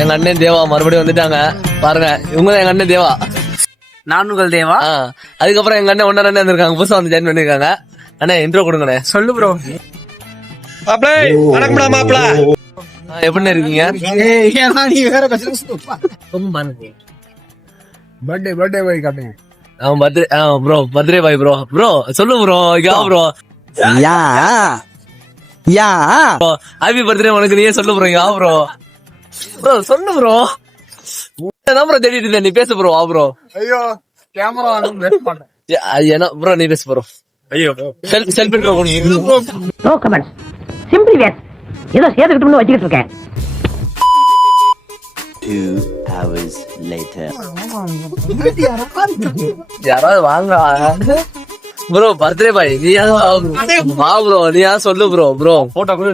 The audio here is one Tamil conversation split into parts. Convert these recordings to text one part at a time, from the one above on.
எங்க அண்ணன் தேவா மறுபடியும் வந்துட்டாங்க பாருங்க. இவங்க எங்க அண்ணன் தேவா, நான் உங்கள் தேவா. அதுக்கப்புறம் எங்க அண்ணன் ஒன்னரை அண்ணன் இருந்திருக்காங்க, புதுசா வந்து ஜாயின் பண்ணிருக்காங்க. அண்ணே இன்ட்ரோ கொடுங்கண்ணே. சொல்லு ப்ரோ. எப்படி இருக்கீங்க? பர்த்டே பாய் காட்டுங்க. Birthday boy bro. ப்ரோ சொல்லு ப்ரோ. ப்ரோ ஹாப்பி பர்த்டே உனக்கு. நீயே சொல்லு ப்ரோ. ப்ரோ ப்ரோ சொல்லு ப்ரோ. ப்ரோ தேடிட்டு இருந்தேன், நீ பேசு ப்ரோ. ப்ரோ ஐயோ கேமரா என்ன ப்ரோ, நீ பேசு ப்ரோ. ஐயோ selfie bro. No comments, simple wear. ஏதோ சேர்த்துக்கிட்டு வச்சிட்டு இருக்கேன். 2 hours later. யாராவது வாங்க ப்ரோ. பர்த்டே பாய் நீயா வா ப்ரோ. நீயா சொல்லு ப்ரோ. ப்ரோ போட்டோ கூட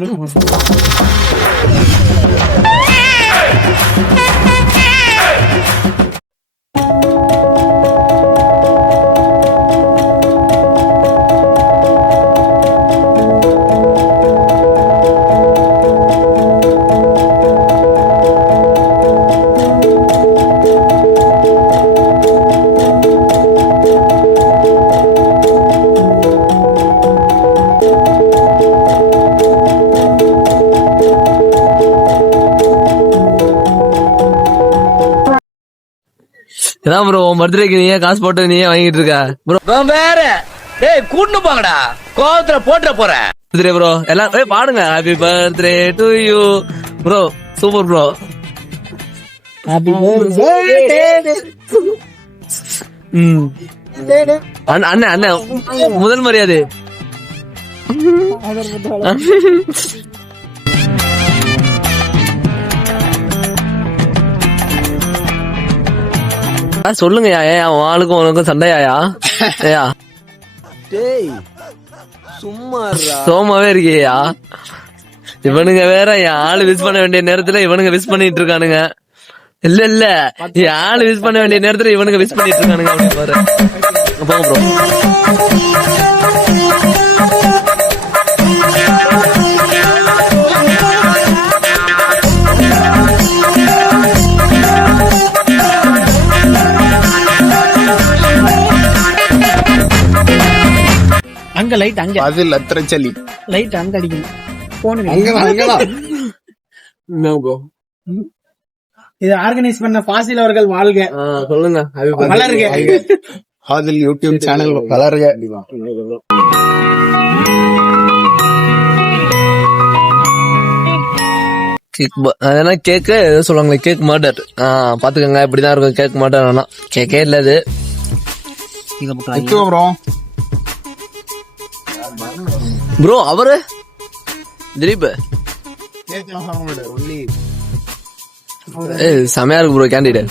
இதான் ப்ரோ. உன் பர்த்டேக்கு நீயே காசு போட்டு நீயே வாங்கிட்டு இருக்க ப்ரோ. வேற டேய் கூட்டு போங்கடா, கோவத்துல போட்டுற போறேன். பர்த்டே ப்ரோ எல்லாம் பாடுங்க. Happy birthday to you bro. Super bro. அண்ணன் அண்ணன் முதல் மரியாதை. சொல்லுங்கயா. ஏன் அவன் ஆளுக்கும் உனக்கும் சண்டையாயா? ஏயா சோமாவே இருக்கியா? இவனுங்க வேற என் ஆளு விஷ் பண்ண வேண்டிய நேரத்துல இவனுங்க விஷ் பண்ணிட்டு இருக்கானுங்க. இல்ல இல்ல, என் ஆளு விஷ் பண்ண வேண்டிய நேரத்துல இவனுங்க விஷ் பண்ணிட்டு இருக்கானுங்க அப்படின்னு பாரு. போங்க ப்ரோ. அங்க லைட் அங்க அதில் அத்தனை சளி லைட் அங்க அடிக்கணும். போனுங்க இது ஆர்கனைஸ் பண்ண ஃபாசில் அவர்கள் வாழ்க. சொல்லுங்க. வளருங்க. அதில் யூடியூப் சேனல் வளருங்க. அதெல்லாம் கேக்கு ஏதோ சொல்லுவாங்களே, கேக் மர்டர். பாத்துக்கோங்க, இப்படிதான் இருக்கும் கேக் மர்டர். வேணாம், கேக்கே இல்ல இது. ப்ரோ அவரு திலீப் செமையா இருக்கு ப்ரோ கேண்டிடேட்.